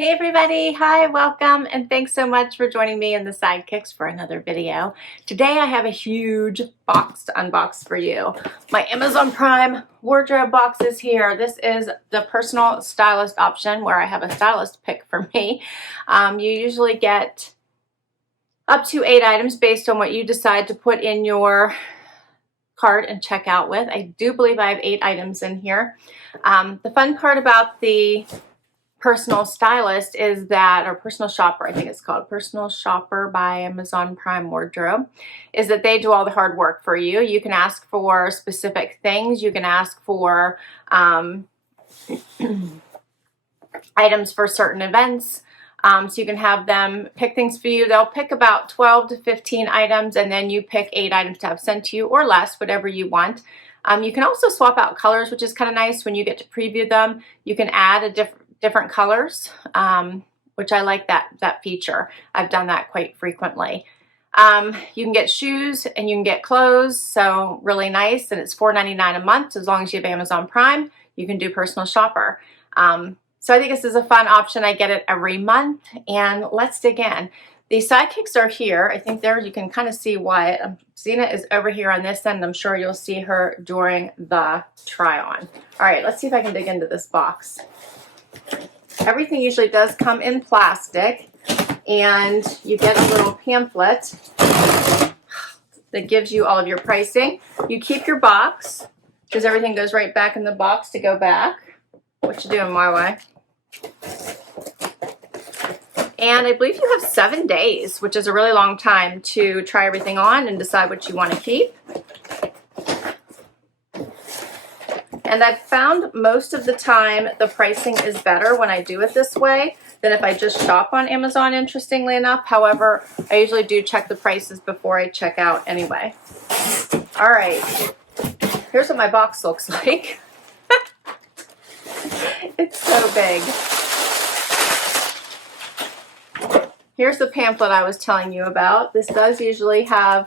Hey everybody, hi, welcome, and thanks so much for joining me in the Sidekicks for another video. Today I have a huge box to unbox for you. My Amazon Prime wardrobe box is here. This is the personal stylist option where I have a stylist pick for me. You usually get up to 8 items based on what you decide to put in your cart and check out with. I do believe I have 8 items in here. The fun part about the personal stylist is that, or personal shopper, I think it's called personal shopper by Amazon Prime Wardrobe, is that they do all the hard work for you. You can ask for specific things. You can ask for items for certain events. So you can have them pick things for you. They'll pick about 12 to 15 items, and then you pick 8 items to have sent to you or less, whatever you want. You can also swap out colors, which is kind of nice when you get to preview them. You can add a different colors, which I like that feature. I've done that quite frequently. You can get shoes and you can get clothes, so really nice, and it's $4.99 a month. As long as you have Amazon Prime, you can do personal shopper. So I think this is a fun option. I get it every month, and let's dig in. The sidekicks are here. I think there you can kind of see Wyatt. Zena is over here on this end. I'm sure you'll see her during the try on. All right, let's see if I can dig into this box. Everything usually does come in plastic, and you get a little pamphlet that gives you all of your pricing. You keep your box because everything goes right back in the box to go back. What you doing, my way? And I believe you have 7 days, which is a really long time to try everything on and decide what you want to keep. And I've found most of the time the pricing is better when I do it this way than if I just shop on Amazon, interestingly enough. However, I usually do check the prices before I check out anyway. All right, here's what my box looks like. It's so big. Here's the pamphlet I was telling you about. This does usually have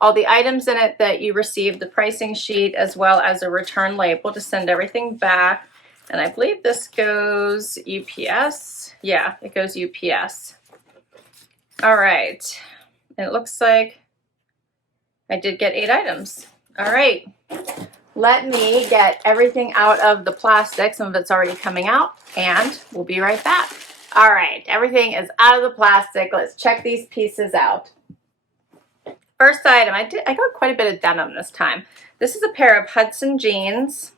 all the items in it that you received, the pricing sheet, as well as a return label to send everything back. And I believe this goes UPS. Yeah, it goes UPS. All right. And it looks like I did get 8 items. All right. Let me get everything out of the plastic. Some of it's already coming out, and we'll be right back. All right, everything is out of the plastic. Let's check these pieces out. First item, I got quite a bit of denim this time. This is a pair of Hudson Jeans.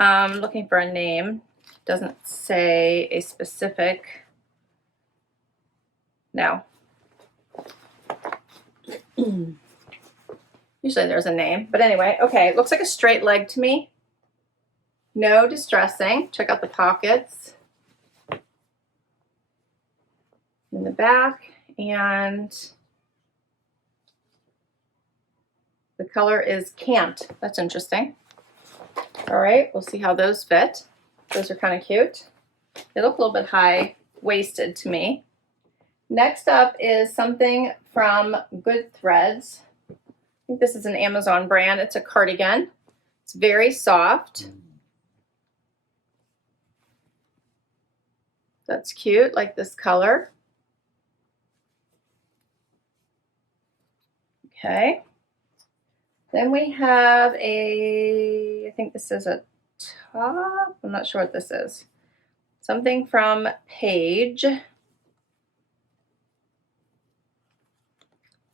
Looking for a name. Doesn't say a specific. No. Usually there's a name, but anyway, okay, it looks like a straight leg to me. No distressing. Check out the pockets in the back, and the color is Cant. That's interesting. All right, we'll see how those fit. Those are kind of cute. They look a little bit high-waisted to me. Next up is something from Good Threads. I think this is an Amazon brand. It's a cardigan. It's very soft. That's cute, like this color. Okay. Then we have I think this is a top. I'm not sure what this is. Something from Paige.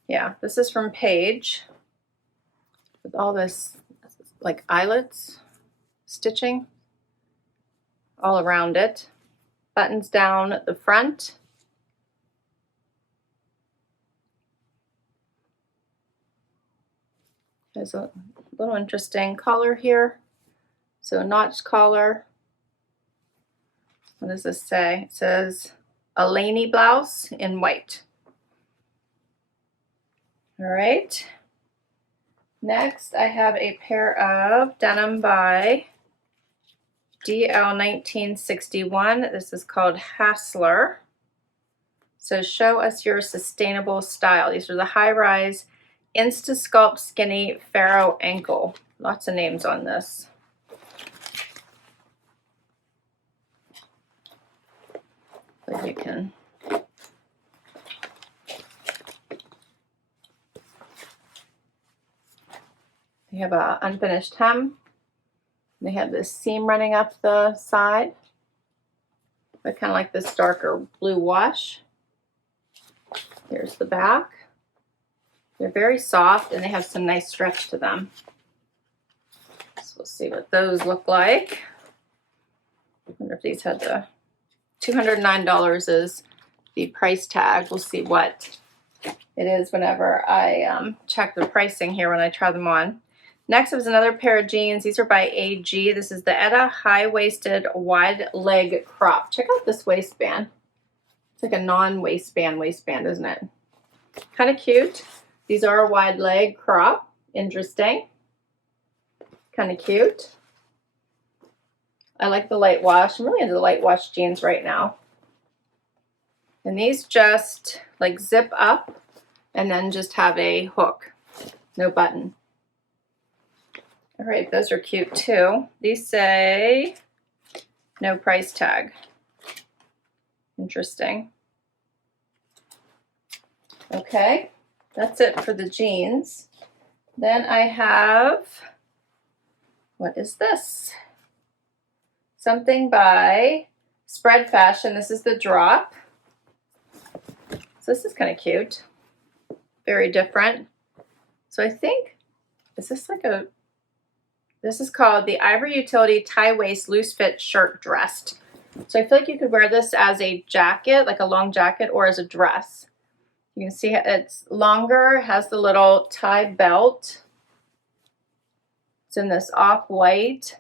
Yeah, this is from Paige. With all this like eyelets, stitching all around it. Buttons down the front. There's a little interesting collar here. So a notch collar. What does this say? It says a Laney blouse in white. All right. Next, I have a pair of Denim by DL 1961. This is called Hassler. So show us your sustainable style. These are the high-rise Insta Sculpt Skinny Pharaoh Ankle. Lots of names on this. So you can they have a unfinished hem. They have this seam running up the side, but kind of like this darker blue wash. Here's the back. They're very soft and they have some nice stretch to them. So we'll see what those look like. I wonder if these had the $209 is the price tag. We'll see what it is whenever I check the pricing here when I try them on. Next was another pair of jeans. These are by AG. This is the Etta high-waisted wide leg crop. Check out this waistband. It's like a non-waistband waistband, isn't it? Kind of cute. These are a wide leg crop. Interesting. Kind of cute. I like the light wash. I'm really into the light wash jeans right now. And these just like zip up and then just have a hook. No button. All right, those are cute too. These say no price tag. Interesting. Okay, that's it for the jeans. Then I have, what is this? Something by Spread Fashion. This is the drop. So this is kind of cute. Very different. So I think, is this like a, this is called the Ivory Utility Tie Waist Loose Fit Shirt Dressed. So I feel like you could wear this as a jacket, like a long jacket, or as a dress. You can see it's longer, has the little tie belt. It's in this off-white.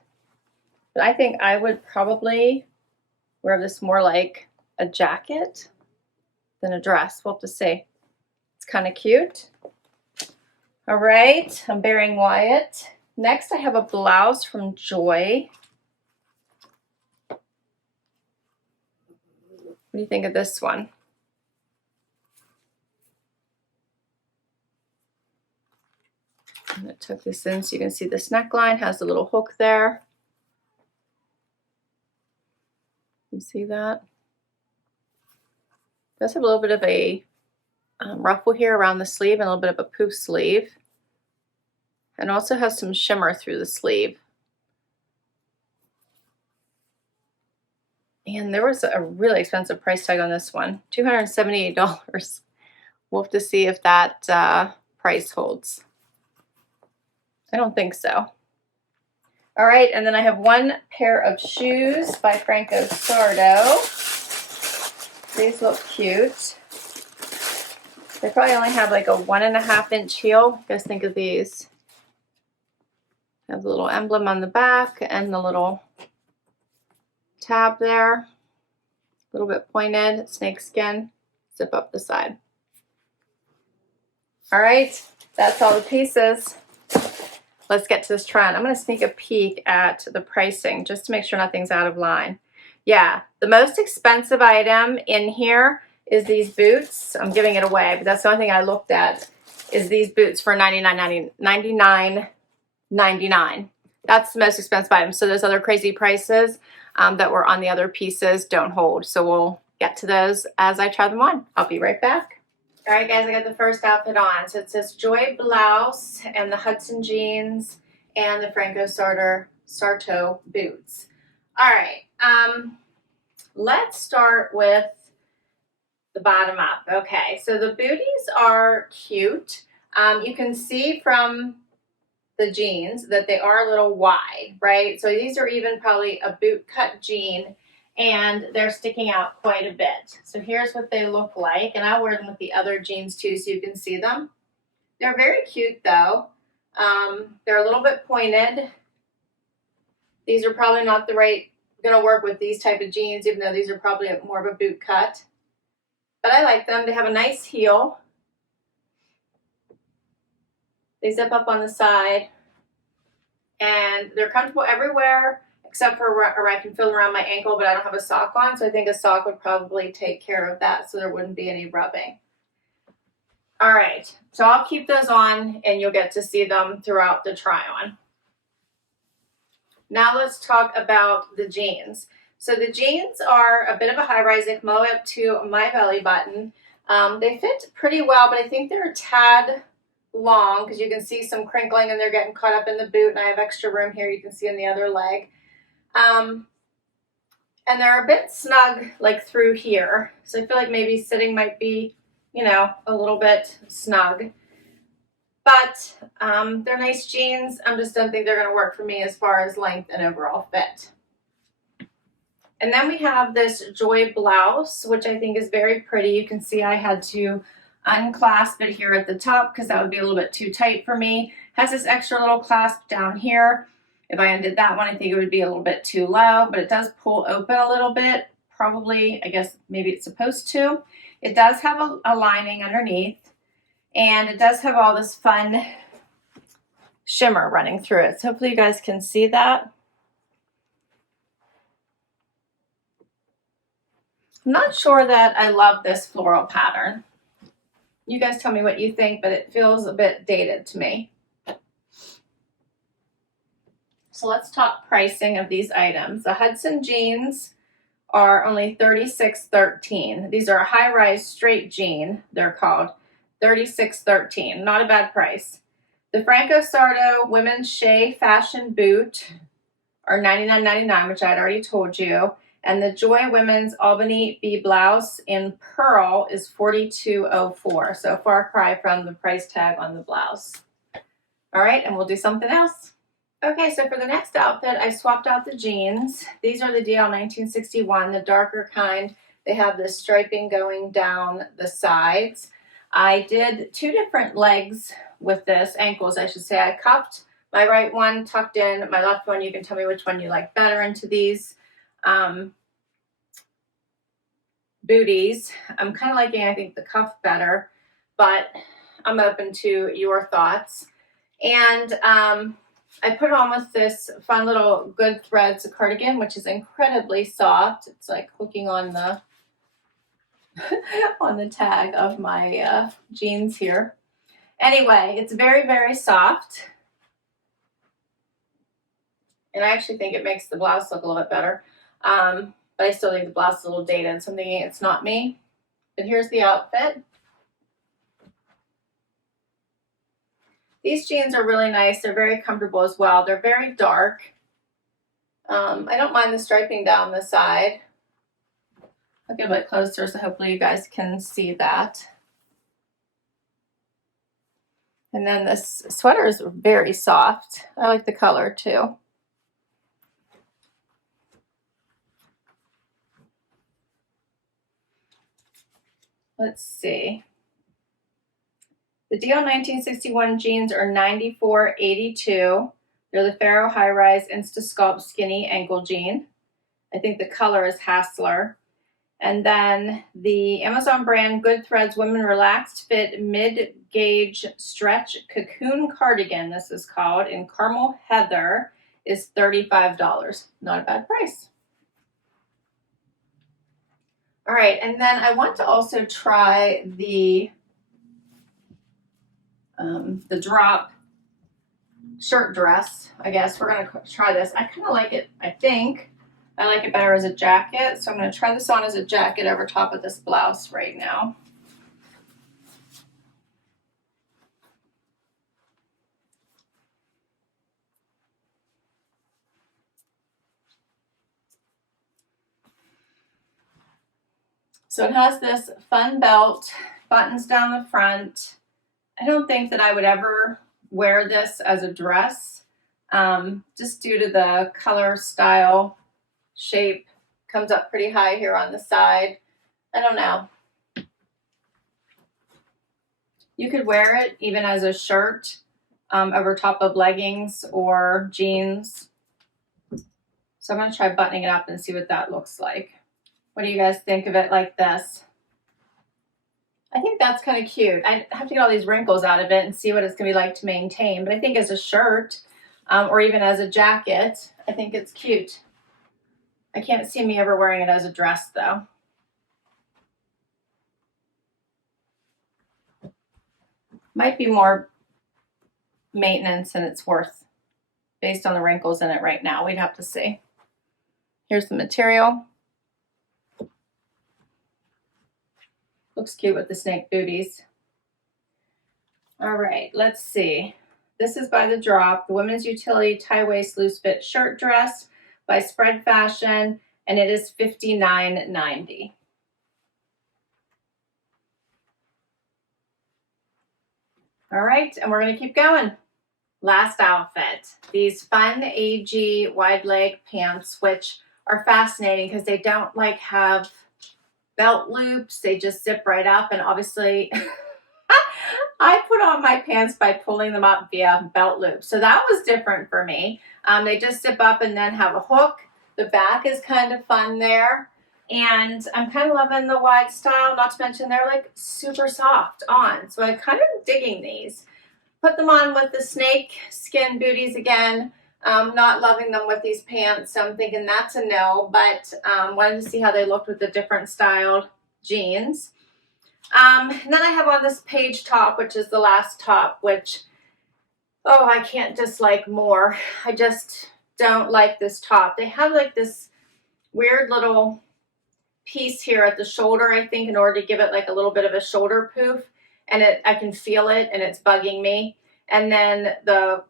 But I think I would probably wear this more like a jacket than a dress. We'll have to see. It's kind of cute. All right, I'm bearing Wyatt. Next, I have a blouse from Joy. What do you think of this one? I'm going to tuck this in so you can see this neckline has a little hook there. You see that? It does have a little bit of a ruffle here around the sleeve and a little bit of a poof sleeve. And also has some shimmer through the sleeve. And there was a really expensive price tag on this one, $278. We'll have to see if that price holds. I don't think so. All right, and then I have one pair of shoes by Franco Sardo. These look cute. They probably only have like a 1.5 inch heel. What do you guys think of these? Have the little emblem on the back and the little tab there. A little bit pointed, snake skin, zip up the side. All right, that's all the pieces. Let's get to this try on. I'm going to sneak a peek at the pricing just to make sure nothing's out of line. Yeah, the most expensive item in here is these boots. I'm giving it away, but that's the only thing I looked at is these boots for $99.99. That's the most expensive item. So those other crazy prices that were on the other pieces don't hold. So we'll get to those as I try them on. I'll be right back. All right, guys, I got the first outfit on. So it's this Joy blouse and the Hudson jeans and the Franco Sarto boots. All right, let's start with the bottom up. Okay, so the booties are cute. You can see from the jeans that they are a little wide, right? So these are even probably a boot cut jean and they're sticking out quite a bit. So here's what they look like, and I'll wear them with the other jeans too so you can see them. They're very cute though. They're a little bit pointed. These are probably not gonna work with these type of jeans, even though these are probably more of a boot cut. But I like them. They have a nice heel. They zip up on the side and they're comfortable everywhere except for where I can feel them around my ankle, but I don't have a sock on, so I think a sock would probably take care of that so there wouldn't be any rubbing. All right, so I'll keep those on and you'll get to see them throughout the try on. Now let's talk about the jeans. So the jeans are a bit of a high rise. They come all the way up to my belly button. They fit pretty well, but I think they're a tad long because you can see some crinkling and they're getting caught up in the boot, and I have extra room here you can see in the other leg. And they're a bit snug like through here. So I feel like maybe sitting might be, you know, a little bit snug. But they're nice jeans. I just don't think they're going to work for me as far as length and overall fit. And then we have this Joy blouse, which I think is very pretty. You can see I had to unclasp it here at the top because that would be a little bit too tight for me. It has this extra little clasp down here. If I undid that one, I think it would be a little bit too low, but it does pull open a little bit. Probably, I guess maybe it's supposed to. It does have a lining underneath, and it does have all this fun shimmer running through it. So hopefully you guys can see that. I'm not sure that I love this floral pattern. You guys tell me what you think, but it feels a bit dated to me. So let's talk pricing of these items. The Hudson Jeans are only $36.13. These are a high-rise straight jean, they're called. $36.13, not a bad price. The Franco Sarto Women's Shea Fashion Boot are $99.99, which I had already told you. And the Joy Women's Albany Bee Blouse in Pearl is $42.04. So far cry from the price tag on the blouse. All right, and we'll do something else. Okay, so for the next outfit, I swapped out the jeans. These are the DL 1961, the darker kind. They have this striping going down the sides. I did two different legs with this, ankles I should say. I cuffed my right one, tucked in my left one. You can tell me which one you like better into these booties. I'm kind of liking, I think, the cuff better, but I'm open to your thoughts. And I put it on with this fun little Good Threads cardigan, which is incredibly soft. It's like hooking on the on the tag of my jeans here. Anyway, it's very, very soft. And I actually think it makes the blouse look a little bit better. But I still think the blouse is a little dated, so I'm thinking it's not me. But here's the outfit. These jeans are really nice. They're very comfortable as well. They're very dark. I don't mind the striping down the side. I'll get a bit closer so hopefully you guys can see that. And then this sweater is very soft. I like the color too. Let's see. The DL 1961 jeans are $94.82. They're the Faro High Rise Insta Sculpt Skinny Ankle Jean. I think the color is Hassler. And then the Amazon brand Good Threads Women Relaxed Fit Mid-Gauge Stretch Cocoon Cardigan, this is called, in Caramel Heather, is $35. Not a bad price. All right, and then I want to also try the drop shirt dress. I guess we're going to try this. I kind of like it, I think. I like it better as a jacket, so I'm going to try this on as a jacket over top of this blouse right now. So it has this fun belt, buttons down the front. I don't think that I would ever wear this as a dress, just due to the color, style, shape. Comes up pretty high here on the side. I don't know. You could wear it even as a shirt over top of leggings or jeans. So I'm going to try buttoning it up and see what that looks like. What do you guys think of it like this? I think that's kind of cute. I have to get all these wrinkles out of it and see what it's going to be like to maintain. But I think as a shirt or even as a jacket, I think it's cute. I can't see me ever wearing it as a dress, though. Might be more maintenance than it's worth based on the wrinkles in it right now. We'd have to see. Here's the material. Looks cute with the snake booties. All right, let's see. This is by The Drop, the women's utility tie waist loose fit shirt dress by Spread Fashion, and it is $59.90. All right, and we're gonna keep going. Last outfit, these fun AG wide leg pants, which are fascinating because they don't like have belt loops. They just zip right up, and obviously I put on my pants by pulling them up via belt loops. So that was different for me. They just zip up and then have a hook. The back is kind of fun there. And I'm kind of loving the wide style, not to mention they're like super soft on. So I'm kind of digging these. Put them on with the snake skin booties again. Not loving them with these pants, so I'm thinking that's a no, but wanted to see how they looked with the different styled jeans. And then I have on this page top, which is the last top, which, oh, I can't dislike more. I just don't like this top. They have like this weird little piece here at the shoulder, I think, in order to give it like a little bit of a shoulder poof, and I can feel it and it's bugging me. And then the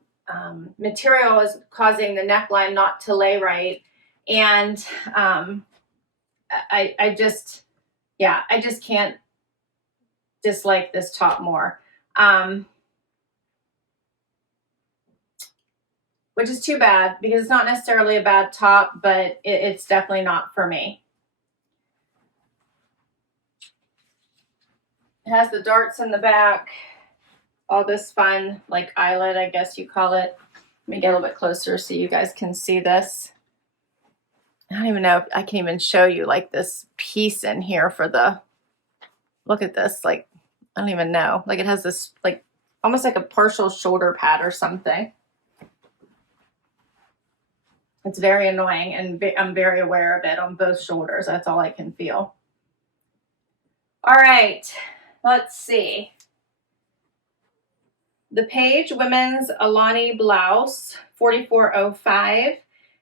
material is causing the neckline not to lay right, and I just can't dislike this top more, which is too bad because it's not necessarily a bad top, but it's definitely not for me. It has the darts in the back, all this fun like eyelet, I guess you call it. Let me get a little bit closer so you guys can see this. I don't even know if I can even show you like this piece in here for the, look at this, like, I don't even know. Like it has this like almost like a partial shoulder pad or something. It's very annoying, and I'm very aware of it on both shoulders. That's all I can feel. All right, let's see. The Page Women's Alani Blouse, $44.05,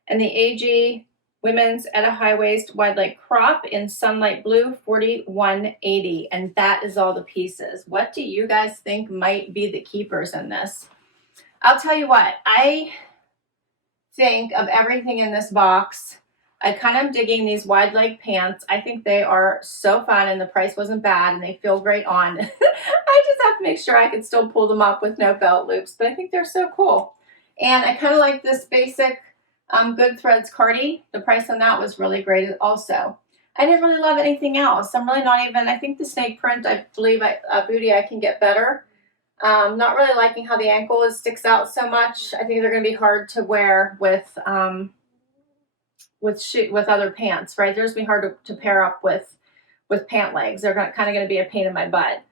and the AG Women's Etta High Waist Wide Leg Crop in Sunlight Blue, $41.80, and that is all the pieces. What do you guys think might be the keepers in this? I'll tell you what, I think of everything in this box. I kind of am digging these wide leg pants. I think they are so fun, and the price wasn't bad, and they feel great on. I just have to make sure I can still pull them up with no belt loops, but I think they're so cool. And I kind of like this basic Good Threads cardi. The price on that was really great also. I didn't really love anything else. I'm really not even, I think the snake print, I believe booty I can get better. Not really liking how the ankle sticks out so much. I think they're going to be hard to wear with other pants, right? They're just be hard to pair up with pant legs. They're kind of going to be a pain in my butt.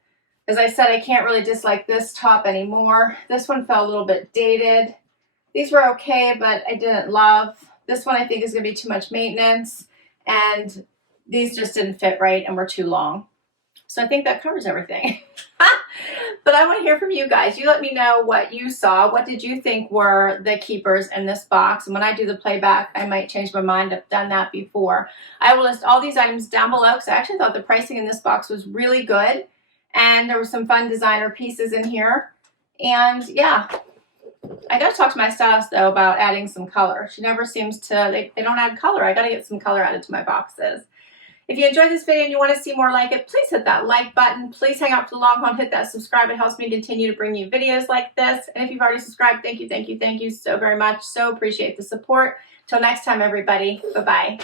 As I said, I can't really dislike this top anymore. This one felt a little bit dated. These were okay, but I didn't love. This one I think is going to be too much maintenance, and these just didn't fit right and were too long. So I think that covers everything. But I want to hear from you guys. You let me know what you saw. What did you think were the keepers in this box? And when I do the playback, I might change my mind. I've done that before. I will list all these items down below because I actually thought the pricing in this box was really good. And there were some fun designer pieces in here. And yeah, I got to talk to my stylist, though, about adding some color. She never seems to, they don't add color. I got to get some color added to my boxes. If you enjoyed this video and you want to see more like it, please hit that like button. Please hang out for the long haul and hit that subscribe. It helps me continue to bring you videos like this. And if you've already subscribed, thank you so very much. So appreciate the support. Till next time, everybody. Bye-bye.